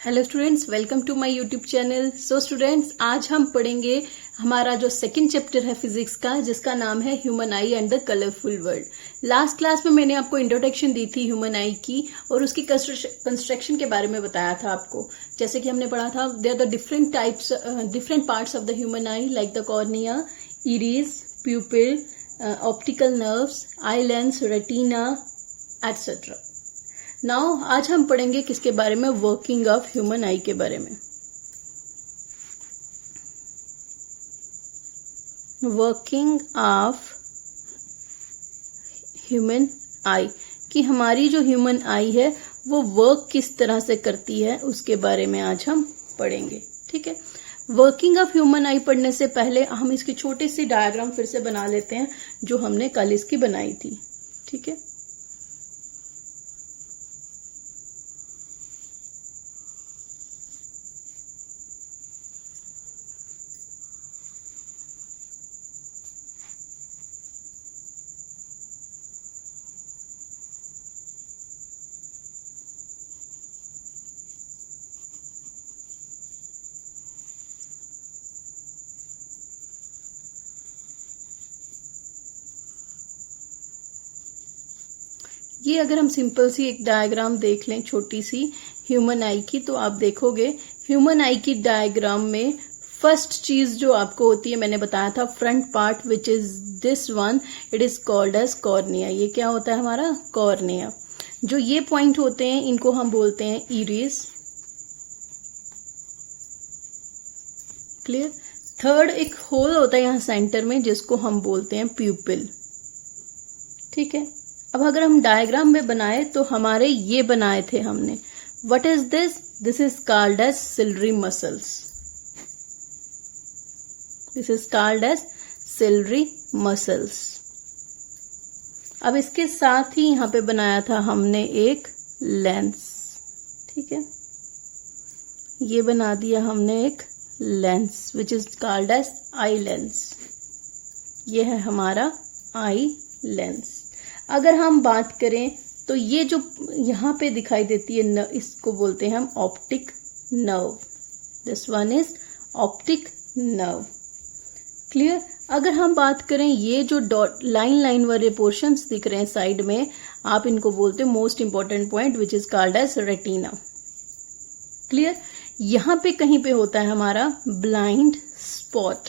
Hello students, welcome to my YouTube channel. So students, आज हम पढ़ेंगे हमारा जो सेकंड चैप्टर है फिजिक्स का, जिसका नाम है human I and the colourful world. Last class में मैंने आपको इंट्रोडक्शन दी थी ह्यूमन आई की और उसकी कंस्ट्रक्शन के बारे में बताया था आपको। जैसे कि हमने पढ़ा था, there are the different parts of the human eye, like the cornea, iris, pupil, optical nerves, eye lens, retina etcetera. Now आज हम पढ़ेंगे किसके बारे में, वर्किंग ऑफ ह्यूमन आई के बारे में। वर्किंग ऑफ ह्यूमन आई, कि हमारी जो ह्यूमन आई है वो वर्क किस तरह से करती है, उसके बारे में आज हम पढ़ेंगे। ठीक है, वर्किंग ऑफ ह्यूमन आई पढ़ने से पहले हम इसकी छोटी सी डायग्राम फिर से बना लेते हैं जो हमने कल इसकी बनाई थी। ठीक है, ये अगर हम सिंपल सी एक डायग्राम देख लें छोटी सी ह्यूमन आई की, तो आप देखोगे ह्यूमन आई की डायग्राम में फर्स्ट चीज जो आपको होती है, मैंने बताया था front part which is this one, it is called as cornea. ये क्या होता है हमारा कॉर्निया। जो ये पॉइंट होते हैं इनको हम बोलते हैं इरिस। क्लियर। थर्ड एक होल होता है यहाँ सेंटर में जिसको हम बोलते हैं प्यूपिल। ठीक है, अब अगर हम डायग्राम में बनाए तो हमारे ये बनाए थे हमने। What is this? This is called as ciliary muscles. This is called as ciliary muscles. अब इसके साथ ही यहां पे बनाया था हमने एक लेंस। ठीक है, ये बना दिया हमने एक lens which is called as eye lens. ये है हमारा आई लेंस। अगर हम बात करें तो ये जो यहाँ पे दिखाई देती है इसको बोलते हैं हम optic nerve. This one is optic nerve. Clear. अगर हम बात करें ये जो डॉट लाइन वाले पोर्शंस दिख रहे हैं साइड में, आप इनको बोलते हैं most important point which is called as retina. Clear. यहाँ पे कहीं पे होता है हमारा ब्लाइंड स्पॉट।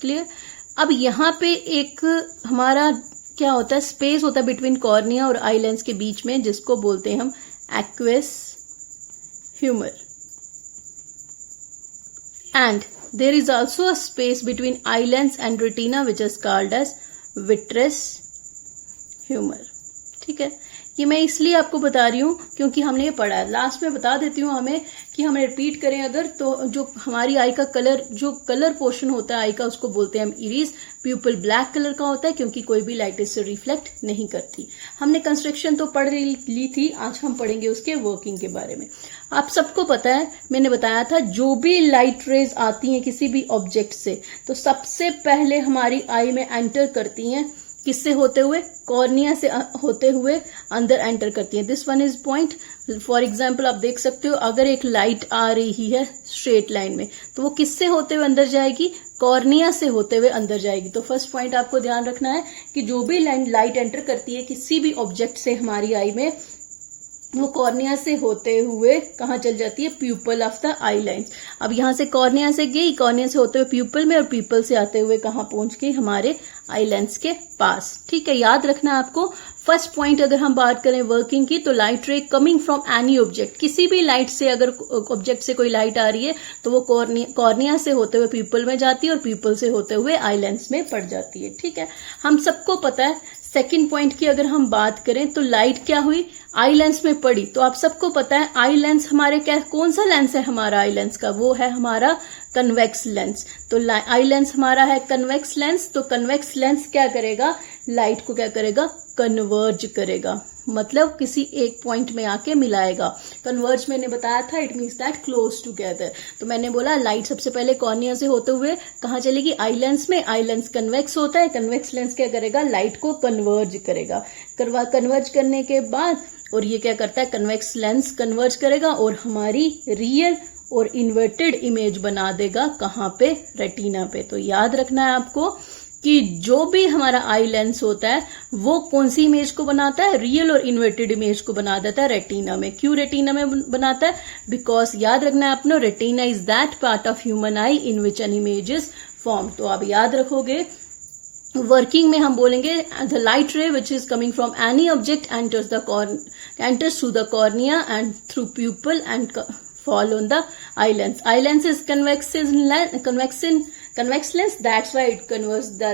क्लियर। अब यहाँ पे एक हमारा क्या होता है, स्पेस होता है बिटवीन कॉर्निया और आई लेंस के बीच में, जिसको बोलते हैं हम aqueous humour. And there is also a space between eye lens and retina which is called as vitreous humour. ठीक है, ये मैं इसलिए आपको बता रही हूँ क्योंकि हमने ये पढ़ा है। लास्ट में बता देती हूँ हमें कि हम रिपीट करें अगर, तो जो हमारी आई का कलर, जो कलर पोर्शन होता है आई का, उसको बोलते हैं हम इरिस। प्यूपिल ब्लैक कलर का होता है क्योंकि कोई भी लाइट इससे रिफ्लेक्ट नहीं करती। हमने कंस्ट्रक्शन तो पढ़ ली थी, आज हम पढ़ेंगे उसके वर्किंग के बारे में। आप सबको पता है, मैंने बताया था, जो भी लाइट रेज आती हैं किसी भी ऑब्जेक्ट से, तो सबसे पहले हमारी आई में एंटर करती हैं किससे होते हुए, कॉर्निया से होते हुए अंदर एंटर करती है। This one is point. For example आप देख सकते हो, अगर एक लाइट आ रही है स्ट्रेट लाइन में, तो वो किससे होते हुए अंदर जाएगी, कॉर्निया से होते हुए अंदर जाएगी। तो फर्स्ट पॉइंट आपको ध्यान रखना है कि जो भी लाइट एंटर करती है किसी भी ऑब्जेक्ट से हमारी आई में, वो कॉर्निया से होते हुए कहाँ चल जाती है, pupil of the eye lines. अब यहाँ से कॉर्निया से गई, कॉर्निया से होते हुए प्यूपल में, और प्यूपल से आते हुए कहाँ पहुंच गई, हमारे आई लेंस के पास। ठीक है, याद रखना है आपको। फर्स्ट पॉइंट अगर हम बात करें वर्किंग की, तो light ray coming from any object, किसी भी लाइट से, अगर ऑब्जेक्ट से कोई लाइट आ रही है तो वो कॉर्निया से होते हुए प्यूपल में जाती है और प्यूपल से होते हुए आई लेंस में पड़ जाती है। ठीक है, हम सबको पता है। सेकंड पॉइंट की अगर हम बात करें तो लाइट क्या हुई, आई लेंस में पड़ी, तो आप सबको पता है आई लेंस हमारे क्या, कौन सा लेंस है हमारा आई लेंस का, वो है हमारा कन्वेक्स लेंस। तो आई लेंस हमारा है कन्वेक्स लेंस। तो कन्वेक्स लेंस क्या करेगा, लाइट को क्या करेगा, कन्वर्ज करेगा, मतलब किसी एक पॉइंट में आके मिलाएगा। कन्वर्ज मैंने बताया था, it means that close together. तो मैंने बोला लाइट सबसे पहले कॉर्निया से होते हुए कहाँ चलेगी, आई लेंस में। आई लेंस कन्वेक्स होता है, कन्वेक्स लेंस क्या करेगा, लाइट को कन्वर्ज करेगा। कन्वर्ज करने के बाद और ये क्या करता है, कन्वेक्स लेंस कन्वर्ज करेगा और हमारी रियल और इन्वर्टेड इमेज बना देगा कहाँ पे, रेटिना पे। तो याद रखना है आपको कि जो भी हमारा आई लेंस होता है वो कौन सी इमेज को बनाता है, रियल और इन्वर्टेड इमेज को बना देता है रेटिना में। क्यों रेटिना में बनाता है, बिकॉज याद रखना है आपने, retina is that part of human I in which an image is form. तो आप याद रखोगे, वर्किंग में हम बोलेंगे the light ray which is coming from any object enters through the cornea and through pupil and fall on the eye lens. Eye lens is convex lens, that's why it converts the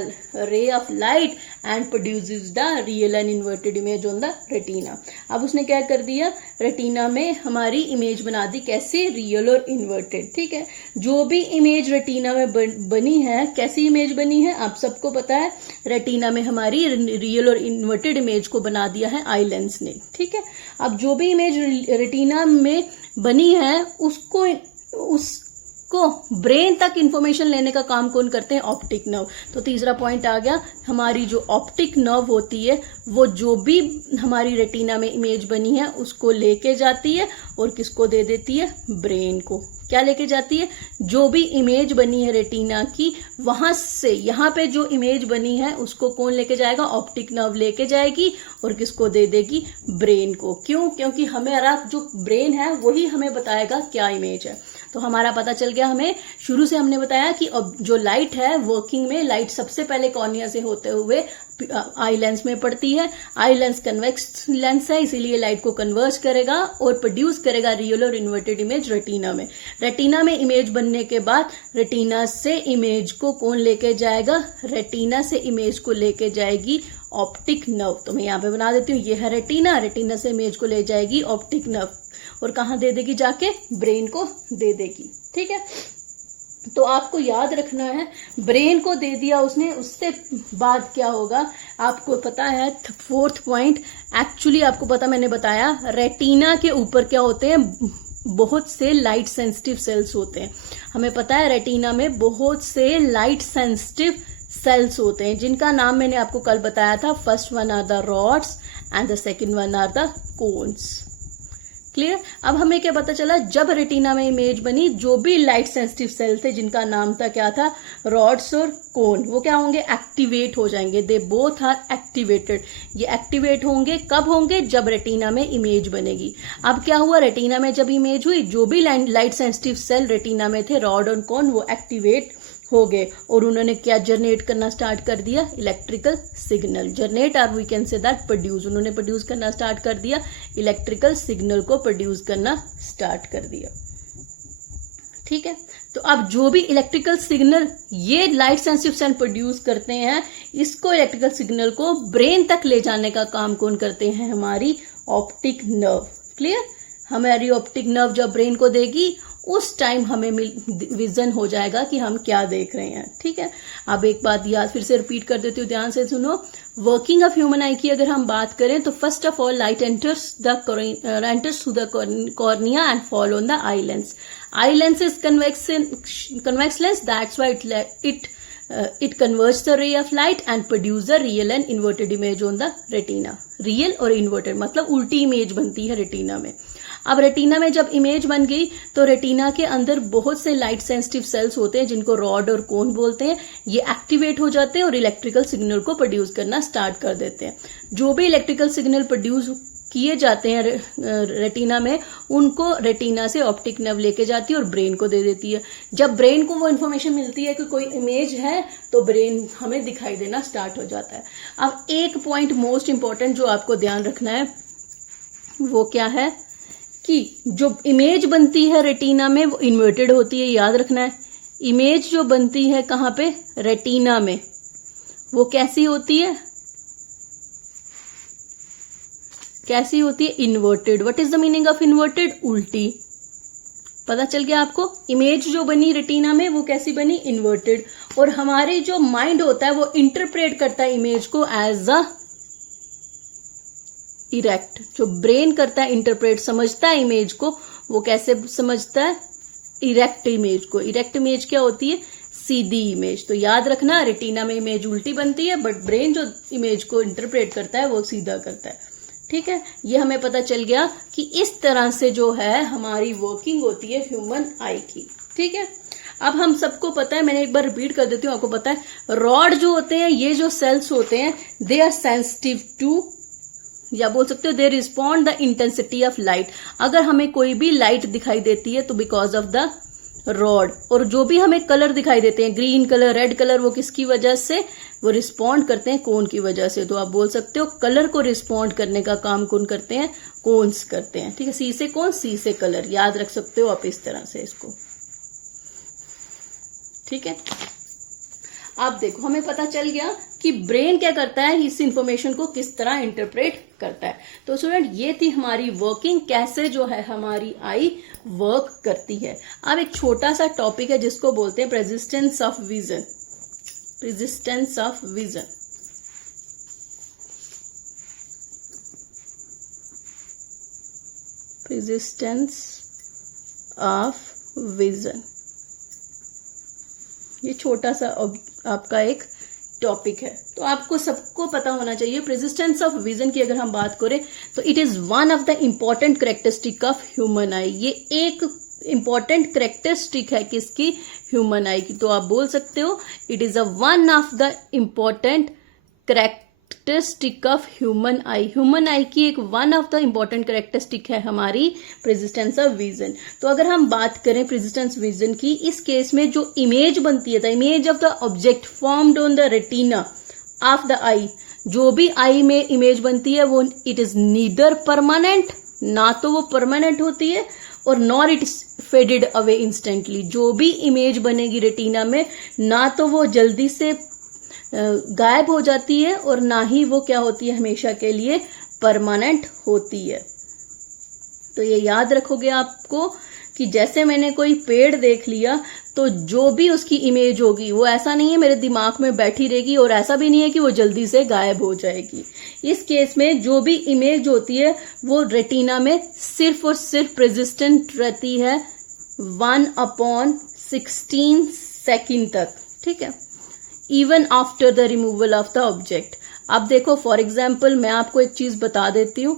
ray of light and produces the real and inverted image on the retina. अब उसने क्या कर दिया, retina में हमारी image बना दी, कैसे, real और इन्वर्टेड। ठीक है, जो भी इमेज रेटिना में बनी है, कैसी इमेज बनी है आप सबको पता है, रेटिना में हमारी रियल और इन्वर्टेड इमेज को बना दिया है आई लेंस ने। ठीक है, अब जो भी इमेज रेटिना में बनी है उसको ब्रेन तक इंफॉर्मेशन लेने का काम कौन करते हैं, ऑप्टिक नर्व। तो तीसरा पॉइंट आ गया, हमारी जो ऑप्टिक नर्व होती है वो जो भी हमारी रेटिना में इमेज बनी है उसको लेके जाती है और किसको दे देती है, ब्रेन को। क्या लेके जाती है, जो भी इमेज बनी है रेटिना की, वहां से यहाँ पे जो इमेज बनी है उसको कौन लेके जाएगा, ऑप्टिक नर्व लेके जाएगी और किसको दे देगी, ब्रेन को। क्यों, क्योंकि हमारा जो ब्रेन है वही हमें बताएगा क्या इमेज है। तो हमारा पता चल गया, हमें शुरू से हमने बताया कि जो लाइट है, वर्किंग में लाइट सबसे पहले कॉर्निया से होते हुए आई लेंस में पड़ती है। आई लेंस कन्वेक्स लेंस है, इसीलिए लाइट को कन्वर्ज करेगा और प्रोड्यूस करेगा रियल और इन्वर्टेड इमेज रेटिना में। रेटिना में इमेज बनने के बाद रेटिना से इमेज को कौन लेके जाएगा, रेटिना से इमेज को लेके जाएगी ऑप्टिक नर्व। तो मैं यहाँ पे बना देती हूँ, ये है रेटिना, रेटिना से इमेज को ले जाएगी ऑप्टिक नर्व और कहाँ दे देगी, जाके ब्रेन को दे देगी। ठीक है, तो आपको याद रखना है, ब्रेन को दे दिया उसने, उससे बाद क्या होगा आपको पता है। फोर्थ पॉइंट, एक्चुअली आपको पता, मैंने बताया रेटिना के ऊपर क्या होते हैं, बहुत से लाइट सेंसिटिव सेल्स होते हैं। हमें पता है रेटिना में बहुत से लाइट सेंसिटिव सेल्स होते हैं, जिनका नाम मैंने आपको कल बताया था। First one are the rods and the second one are the cones. Clear. अब हमें क्या पता चला, जब रेटिना में इमेज बनी, जो भी लाइट सेंसिटिव सेल थे जिनका नाम था क्या था, रॉड्स और कोन, वो क्या होंगे, एक्टिवेट हो जाएंगे। They both are activated. ये एक्टिवेट होंगे कब होंगे, जब रेटिना में इमेज बनेगी। अब क्या हुआ, रेटिना में जब इमेज हुई, जो भी लाइट सेंसिटिव सेल रेटिना में थे, रॉड और कोन, वो एक्टिवेट हो गए और उन्होंने क्या जनरेट करना स्टार्ट कर दिया, इलेक्ट्रिकल सिग्नल। जनरेट और we can say that produce, उन्होंने प्रोड्यूस करना स्टार्ट कर दिया, इलेक्ट्रिकल सिग्नल को प्रोड्यूस करना स्टार्ट कर दिया। ठीक है, तो अब जो भी इलेक्ट्रिकल सिग्नल ये लाइट सेंसिटिव सेल प्रोड्यूस करते हैं, इसको इलेक्ट्रिकल सिग्नल को ब्रेन तक ले जाने का काम कौन करते हैं, हमारी ऑप्टिक नर्व। क्लियर। हमारी ऑप्टिक नर्व जब ब्रेन को देगी, उस टाइम हमें विजन हो जाएगा कि हम क्या देख रहे हैं। ठीक है, अब एक बात याद फिर से रिपीट कर देती हूँ, ध्यान से सुनो। वर्किंग ऑफ ह्यूमन आई की अगर हम बात करें तो first of all light enters through the cornea and fall on the eye lens. Eye lens is convex lens, that's why it converts the ray of light and produce the real and inverted image on the retina. Real और inverted मतलब उल्टी image बनती है retina में। अब retina में जब image बन गई तो रेटिना के अंदर बहुत से लाइट सेंसिटिव सेल्स होते हैं जिनको रॉड और कोन बोलते हैं। ये एक्टिवेट हो जाते हैं और इलेक्ट्रिकल सिग्नल को प्रोड्यूस करना स्टार्ट कर देते हैं। जो भी इलेक्ट्रिकल सिग्नल प्रोड्यूस किए जाते हैं रेटिना में, उनको रेटिना से ऑप्टिक नर्व लेके जाती है और ब्रेन को दे देती है। जब ब्रेन को वो इन्फॉर्मेशन मिलती है कि कोई इमेज है तो ब्रेन हमें दिखाई देना स्टार्ट हो जाता है। अब एक पॉइंट मोस्ट इंपॉर्टेंट जो आपको ध्यान रखना है वो क्या है कि जो इमेज बनती है रेटिना में वो इन्वर्टेड होती है। याद रखना है, इमेज जो बनती है कहाँ पे, रेटिना में, वो कैसी होती है, कैसी होती है, inverted. What is the meaning of inverted, उल्टी। पता चल गया आपको। इमेज जो बनी रेटिना में वो कैसी बनी, इन्वर्टेड। और हमारे जो माइंड होता है वो इंटरप्रेट करता है इमेज को एज अ इरेक्ट। जो ब्रेन करता है इंटरप्रेट, समझता है इमेज को, वो कैसे समझता है, इरेक्ट इमेज को। इरेक्ट इमेज क्या होती है, सीधी इमेज। तो याद रखना, रेटिना में इमेज उल्टी बनती है बट ब्रेन जो इमेज को इंटरप्रेट करता है वो सीधा करता है। ठीक है, ये हमें पता चल गया कि इस तरह से जो है हमारी वर्किंग होती है ह्यूमन आई की। ठीक है, अब हम सबको पता है, मैंने एक बार रिपीट कर देती हूँ, आपको पता है रॉड जो होते हैं, ये जो सेल्स होते हैं, दे आर सेंसिटिव टू, या बोल सकते हो they respond the intensity of light. अगर हमें कोई भी लाइट दिखाई देती है तो बिकॉज ऑफ द रॉड, और जो भी हमें कलर दिखाई देते हैं, ग्रीन कलर, रेड कलर, वो किसकी वजह से, वो रिस्पॉन्ड करते हैं कोन की वजह से। तो आप बोल सकते हो कलर को रिस्पॉन्ड करने का काम कौन करते हैं, कोन्स करते हैं। ठीक है, सी से कौन, सी से कलर, याद रख सकते हो आप इस तरह से इसको। ठीक है, आप देखो हमें पता चल गया कि ब्रेन क्या करता है, इस इंफॉर्मेशन को किस तरह इंटरप्रेट करता है। तो स्टूडेंट ये थी हमारी वर्किंग, कैसे जो है हमारी आई वर्क करती है। अब एक छोटा सा टॉपिक है जिसको बोलते हैं persistence of vision. Persistence of vision, persistence of vision, ये छोटा सा आपका एक टॉपिक है। तो आपको सबको पता होना चाहिए प्रेजिस्टेंस ऑफ विजन की अगर हम बात करें तो it is one of the important characteristic of human आई। ये एक इम्पॉर्टेंट करेक्टरिस्टिक है किसकी, ह्यूमन आई की। तो आप बोल सकते हो it is a one of the important characteristic of human I. Human आई की एक one of the important characteristic है हमारी प्रेजिस्टेंस ऑफ विजन। तो अगर हम बात करें प्रेजिस्टेंस विजन की, इस केस में जो इमेज बनती है, the image of the object formed on the retina of the eye, जो भी आई में इमेज बनती है वो इट इज नीदर परमानेंट, ना तो वो परमानेंट होती है और nor it is faded away instantly. जो भी इमेज बनेगी रेटिना में, ना तो वो जल्दी से गायब हो जाती है और ना ही वो क्या होती है, हमेशा के लिए परमानेंट होती है। तो ये याद रखोगे आपको कि जैसे मैंने कोई पेड़ देख लिया तो जो भी उसकी इमेज होगी वो ऐसा नहीं है मेरे दिमाग में बैठी रहेगी, और ऐसा भी नहीं है कि वो जल्दी से गायब हो जाएगी। इस केस में जो भी इमेज होती है वो रेटिना में सिर्फ और सिर्फ प्रेजिस्टेंट रहती है 1/16 सेकेंड तक। ठीक है, even after the removal of the object. अब देखो फॉर एग्जाम्पल मैं आपको एक चीज बता देती हूँ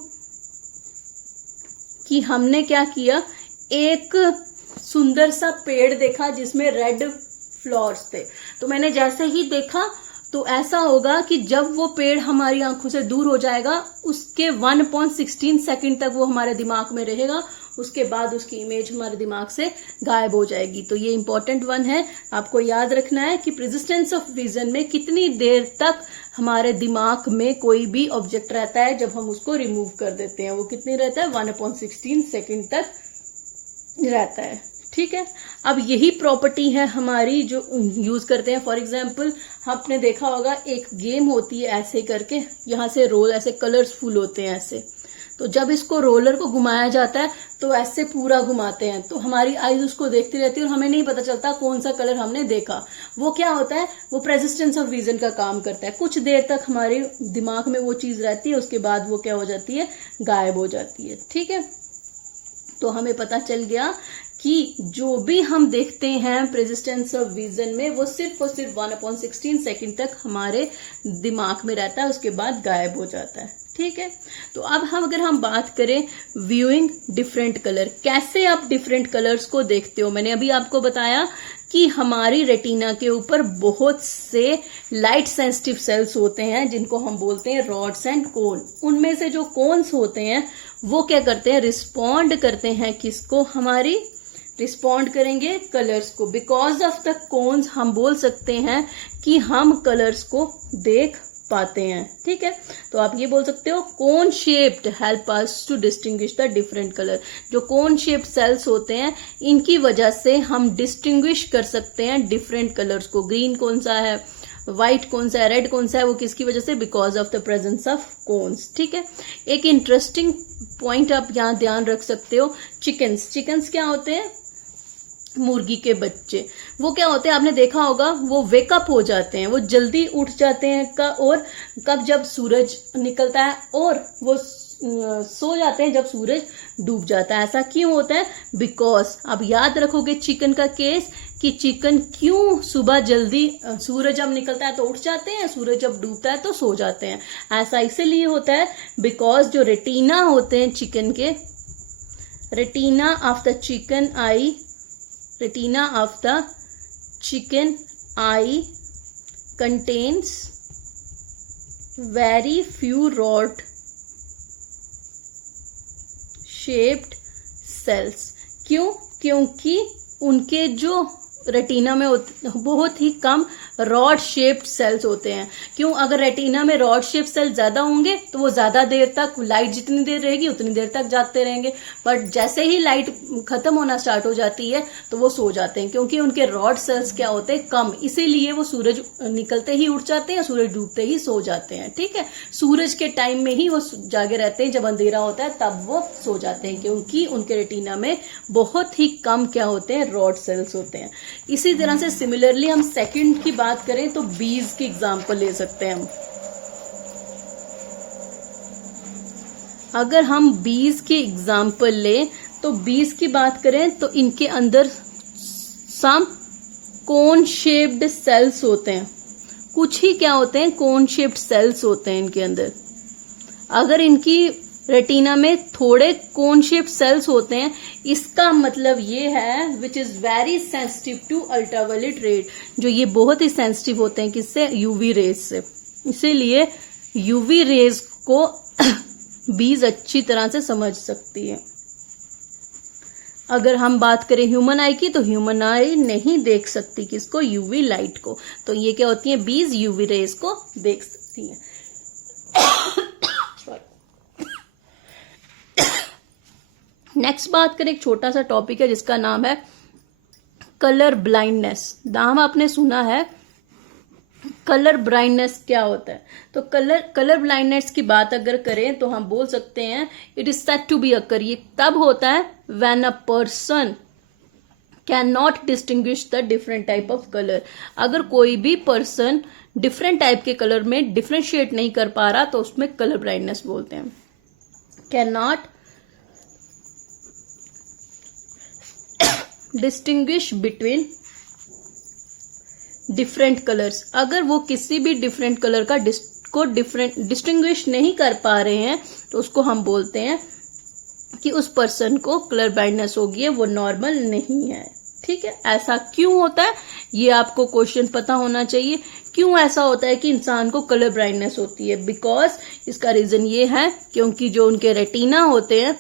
कि हमने क्या किया, एक सुंदर सा पेड़ देखा जिसमें रेड फ्लावर्स थे। तो मैंने जैसे ही देखा तो ऐसा होगा कि जब वो पेड़ हमारी आंखों से दूर हो जाएगा उसके 1/16 सेकेंड तक वो हमारे दिमाग में रहेगा, उसके बाद उसकी इमेज हमारे दिमाग से गायब हो जाएगी। तो ये इंपॉर्टेंट वन है, आपको याद रखना है कि प्रेजिस्टेंस ऑफ विजन में कितनी देर तक हमारे दिमाग में कोई भी ऑब्जेक्ट रहता है जब हम उसको रिमूव कर देते हैं, वो कितनी रहता है, 1/16 सेकेंड तक रहता है। ठीक है, अब यही प्रॉपर्टी है हमारी जो यूज करते हैं। फॉर एग्जाम्पल आपने देखा होगा एक गेम होती है ऐसे करके, यहाँ से रोल ऐसे कलरफुल होते हैं ऐसे, तो जब इसको रोलर को घुमाया जाता है तो ऐसे पूरा घुमाते हैं, तो हमारी आईज उसको देखती रहती है और हमें नहीं पता चलता कौन सा कलर हमने देखा। वो क्या होता है, वो प्रेजिस्टेंस ऑफ विजन का काम करता है। कुछ देर तक हमारे दिमाग में वो चीज रहती है, उसके बाद वो क्या हो जाती है, गायब हो जाती है। ठीक है, तो हमें पता चल गया कि जो भी हम देखते हैं प्रेजिस्टेंस ऑफ विजन में वो सिर्फ और सिर्फ 1/16 सेकेंड तक हमारे दिमाग में रहता है, उसके बाद गायब हो जाता है। ठीक है, तो अब अगर हम बात करें व्यूइंग डिफरेंट कलर, कैसे आप डिफरेंट कलर्स को देखते हो। मैंने अभी आपको बताया कि हमारी रेटिना के ऊपर बहुत से लाइट सेंसिटिव सेल्स होते हैं जिनको हम बोलते हैं रॉड्स एंड कोन। उनमें से जो कोन्स होते हैं वो क्या करते हैं, रिस्पॉन्ड करते हैं किसको, हमारी रिस्पॉन्ड करेंगे कलर्स को। बिकॉज ऑफ द कोन्स हम बोल सकते हैं कि हम कलर्स को देख पाते हैं। ठीक है, तो आप ये बोल सकते हो cone shaped help us to distinguish the different colour. जो कोन शेप्ड सेल्स होते हैं इनकी वजह से हम डिस्टिंग्विश कर सकते हैं डिफरेंट कलर्स को। ग्रीन कौन सा है, व्हाइट कौन सा है, रेड कौन सा है, वो किसकी वजह से, because of the presence of cones. ठीक है, एक इंटरेस्टिंग पॉइंट आप यहाँ ध्यान रख सकते हो, चिकन्स। चिकन्स क्या होते हैं, मुर्गी के बच्चे। वो क्या होते हैं, आपने देखा होगा, वो वेकअप हो जाते हैं, वो जल्दी उठ जाते हैं और कब, जब सूरज निकलता है और वो सो जाते हैं जब सूरज डूब जाता है। ऐसा क्यों होता है? बिकॉज अब याद रखोगे चिकन का केस कि चिकन क्यों सुबह जल्दी, सूरज जब निकलता है तो उठ जाते हैं, सूरज जब डूबता है तो सो जाते हैं। ऐसा इसीलिए होता है बिकॉज जो रेटिना होते हैं चिकन के, retina of the chicken I, retina of the chicken I contains very few rod shaped cells। क्यों? क्योंकि उनके जो रेटिना में बहुत ही कम रॉड शेप्ड सेल्स होते हैं। क्यों? अगर रेटिना में रॉड शेप्ड सेल ज्यादा होंगे तो वो ज्यादा देर तक, लाइट जितनी देर रहेगी उतनी देर तक जागते रहेंगे, बट जैसे ही लाइट खत्म होना स्टार्ट हो जाती है तो वो सो जाते हैं, क्योंकि उनके रॉड सेल्स क्या होते हैं? कम। इसीलिए वो सूरज निकलते ही उठ जाते हैं, सूरज डूबते ही सो जाते हैं। ठीक है, सूरज के टाइम में ही वो जागे रहते हैं, जब अंधेरा होता है तब वो सो जाते हैं, क्योंकि उनके रेटिना में बहुत ही कम क्या होते हैं? रॉड सेल्स होते हैं। इसी तरह से सिमिलरली हम सेकंड की बात करें तो बीज की एग्जांपल ले सकते हैं हम। अगर हम बीज की एग्जांपल लें तो बीज की बात करें तो इनके अंदर सम कोन शेप्ड सेल्स होते हैं। कुछ ही क्या होते हैं? कोन शेप्ड सेल्स होते हैं इनके अंदर। अगर इनकी रेटिना में थोड़े कोन शेप सेल्स होते हैं, इसका मतलब ये है which is very sensitive to ultraviolet red, जो ये बहुत ही सेंसिटिव होते हैं किससे? यूवी रेज से। इसीलिए यूवी रेज को बीज अच्छी तरह से समझ सकती है। अगर हम बात करें ह्यूमन आई की तो ह्यूमन आई नहीं देख सकती किसको? यूवी लाइट को। तो ये क्या होती है? बीज यूवी रेज को देख सकती हैं। नेक्स्ट बात करें, एक छोटा सा टॉपिक है जिसका नाम है कलर ब्लाइंडनेस। नाम आपने सुना है। कलर ब्लाइंडनेस क्या होता है? तो कलर ब्लाइंडनेस की बात अगर करें तो हम बोल सकते हैं it is said to be occur. ये तब होता है when a person can not distinguish the different type of colour. अगर कोई भी पर्सन डिफरेंट टाइप के कलर में डिफरेंशिएट नहीं कर पा रहा तो उसमें कलर ब्लाइंडनेस बोलते हैं। Can not distinguish between different colours. अगर वो किसी भी डिफरेंट कलर का डिस्टिंग्विश नहीं कर पा रहे हैं तो उसको हम बोलते हैं कि उस पर्सन को कलर ब्लाइंडनेस हो गई है, वो नॉर्मल नहीं है। ठीक है, ऐसा क्यों होता है ये आपको क्वेश्चन पता होना चाहिए। क्यों ऐसा होता है कि इंसान को कलर ब्लाइंडनेस होती है? बिकॉज इसका रीजन ये है क्योंकि जो उनके रेटिना होते हैं,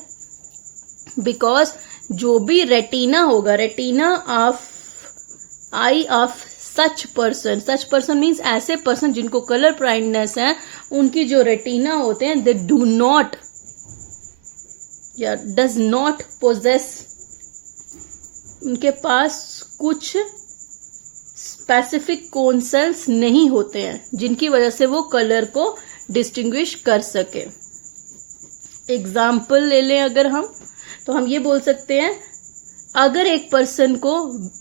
बिकॉज जो भी रेटिना होगा, retina of I of such person means ऐसे पर्सन जिनको कलर ब्लाइंडनेस है, उनकी जो रेटिना होते हैं दे डू नॉट या डज नॉट पोजेस, उनके पास कुछ स्पेसिफिक कोन सेल्स नहीं होते हैं जिनकी वजह से वो कलर को डिस्टिंग्विश कर सके। एग्जाम्पल ले लें अगर हम, तो हम ये बोल सकते हैं अगर एक पर्सन को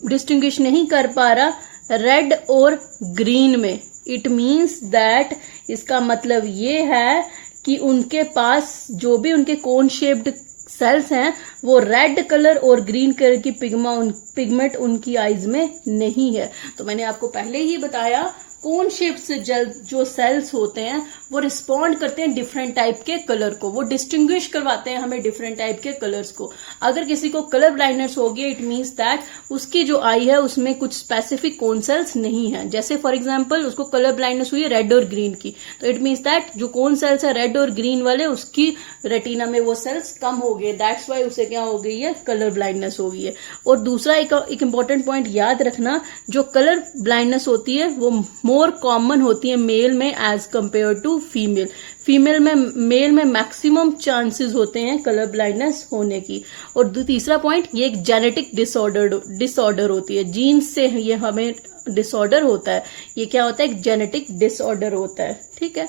डिस्टिंग्विश नहीं कर पा रहा रेड और ग्रीन में, इट मीन्स दैट इसका मतलब ये है कि उनके पास जो भी उनके कोन शेप्ड सेल्स हैं वो रेड कलर और ग्रीन कलर की पिगमेंट उनकी आईज में नहीं है। तो मैंने आपको पहले ही बताया कोन शेप से जो सेल्स होते हैं वो रिस्पॉन्ड करते हैं डिफरेंट टाइप के कलर को, वो डिस्टिंग्विश करवाते हैं हमें डिफरेंट टाइप के कलर्स को। अगर किसी को कलर ब्लाइंडनेस हो गया, इट मीन्स दैट उसकी जो आई है उसमें कुछ स्पेसिफिक कोन सेल्स नहीं है। जैसे फॉर एग्जांपल उसको कलर ब्लाइंडनेस हुई है रेड और ग्रीन की, तो इट मीन्स दैट जो कोन सेल्स है रेड और ग्रीन वाले, उसकी रेटिना में वो सेल्स कम हो गए, दैट्स वाई उसे क्या हो गई है? कलर ब्लाइंडनेस हो गई है। और दूसरा एक इंपॉर्टेंट पॉइंट याद रखना, जो कलर ब्लाइंडनेस होती है वो मोर कॉमन होती है मेल में as compare to female. Male में मैक्सिमम चांसेस होते हैं कलर ब्लाइंडनेस होने की। और तीसरा पॉइंट, ये एक जेनेटिक डिसऑर्डर होती है, जीन्स से ये हमें डिसऑर्डर होता है। ये क्या होता है? एक जेनेटिक डिसऑर्डर होता है। ठीक है,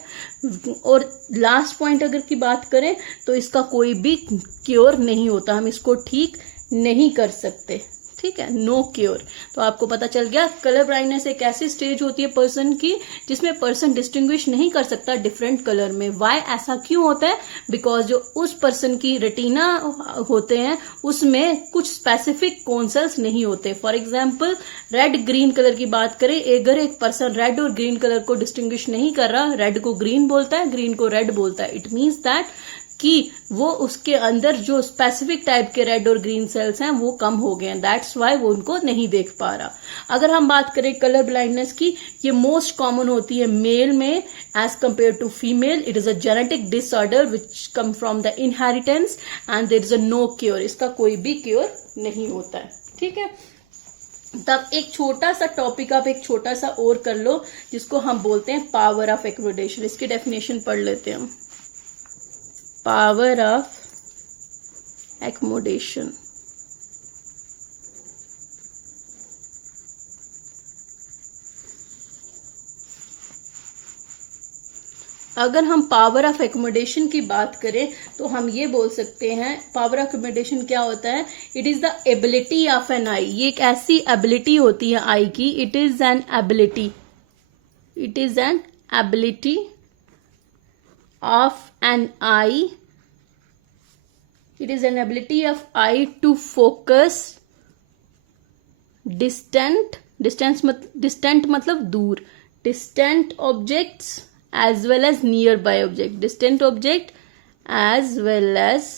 और लास्ट पॉइंट अगर की बात करें तो इसका कोई भी क्योर नहीं होता, हम इसको ठीक नहीं कर सकते। ठीक ठीक है, नो क्योर। तो आपको पता चल गया कलर ब्लाइंडनेस एक ऐसी स्टेज होती है पर्सन की जिसमें पर्सन डिस्टिंग्विश नहीं कर सकता डिफरेंट कलर में। वाई ऐसा क्यों होता है? बिकॉज जो उस पर्सन की रेटिना होते हैं उसमें कुछ स्पेसिफिक कोन सेल्स नहीं होते। For example red green colour की बात करें, अगर एक पर्सन रेड और ग्रीन कलर को डिस्टिंग्विश नहीं कर रहा, रेड को ग्रीन बोलता है, ग्रीन को रेड बोलता है, इट मीन्स दैट कि वो उसके अंदर जो स्पेसिफिक टाइप के रेड और ग्रीन सेल्स हैं वो कम हो गए हैं, दैट्स वाई वो उनको नहीं देख पा रहा। अगर हम बात करें कलर ब्लाइंडनेस की, ये मोस्ट कॉमन होती है मेल में as compare to female. It is a genetic disorder which come from the inheritance and there is a no cure. इसका कोई भी क्योर नहीं होता है, ठीक है। तब एक छोटा सा टॉपिक आप एक छोटा सा और कर लो जिसको हम बोलते हैं पावर ऑफ एकोमोडेशन। इसकी डेफिनेशन पढ़ लेते हैं हम। पावर ऑफ एकोमोडेशन, अगर हम पावर ऑफ एकोमोडेशन की बात करें तो हम ये बोल सकते हैं पावर ऑफ एकोमोडेशन क्या होता है? It is the ability of an eye. ये एक ऐसी एबिलिटी होती है आई की, it is an ability, it is an ability of an eye, it is an ability of eye to focus distant मतलब दूर, distant objects as well as nearby object, distant object as well as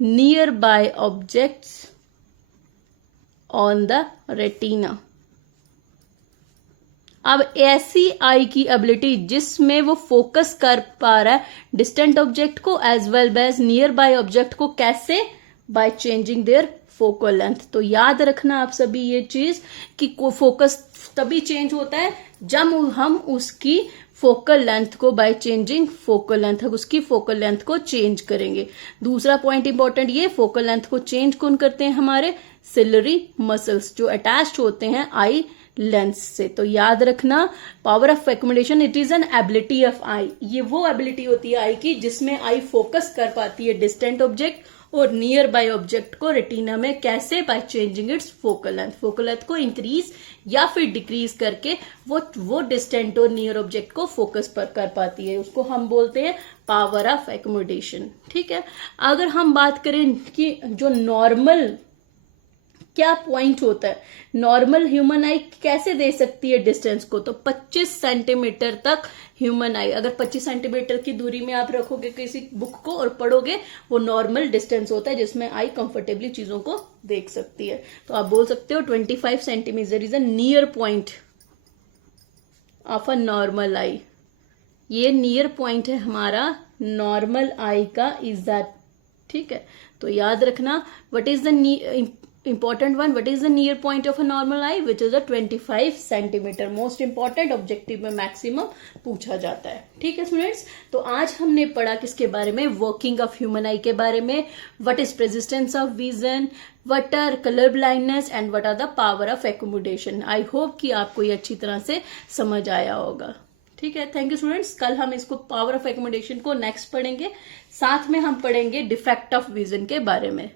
nearby objects on the retina। अब ऐसी आई की ability जिसमें वो focus कर पा रहा है डिस्टेंट ऑब्जेक्ट को as well as nearby object को, कैसे? By changing their focal length. तो याद रखना आप सभी ये चीज कि फोकस तभी चेंज होता है जब हम उसकी फोकल लेंथ को बाय चेंजिंग फोकल लेंथ, उसकी फोकल लेंथ को चेंज करेंगे। दूसरा पॉइंट इंपॉर्टेंट, ये फोकल लेंथ को चेंज कौन करते हैं? हमारे सिलरी मसल्स जो अटैच्ड होते हैं आई लेंस से। तो याद रखना power of accommodation it is an ability of eye. ये वो एबिलिटी होती है आई की जिसमें आई फोकस कर पाती है डिस्टेंट ऑब्जेक्ट और नियर बाय ऑब्जेक्ट को रेटिना में, कैसे? By changing it's focal length. Focal length को इंक्रीज या फिर डिक्रीज करके वो डिस्टेंट और नियर ऑब्जेक्ट को फोकस पर कर पाती है, उसको हम बोलते हैं पावर ऑफ एकोमोडेशन, ठीक है। अगर हम बात करें कि जो नॉर्मल क्या पॉइंट होता है, नॉर्मल ह्यूमन आई कैसे दे सकती है डिस्टेंस को? तो 25 सेंटीमीटर तक ह्यूमन आई, अगर 25 सेंटीमीटर की दूरी में आप रखोगे किसी बुक को और पढ़ोगे, वो नॉर्मल डिस्टेंस होता है जिसमें आई कंफर्टेबली चीजों को देख सकती है। तो आप बोल सकते हो 25 centimetre is a near point of a normal eye. ये नियर पॉइंट है हमारा नॉर्मल आई का, इज दैट, ठीक है। तो याद रखना what is the important one, what is the near point of a normal eye, which is a 25 centimetre. Most important objective में मैक्सिमम पूछा जाता है, ठीक है स्टूडेंट्स। तो आज हमने पढ़ा किसके बारे में? वर्किंग ऑफ ह्यूमन आई के बारे में। What is persistence of vision, what are colour blindness and what are the power of accommodation. I hope कि आपको ये अच्छी तरह से समझ आया होगा, ठीक है। Thank you students. कल हम इसको पावर ऑफ एकोमोडेशन को नेक्स्ट पढ़ेंगे, साथ में हम पढ़ेंगे डिफेक्ट ऑफ विजन के बारे में।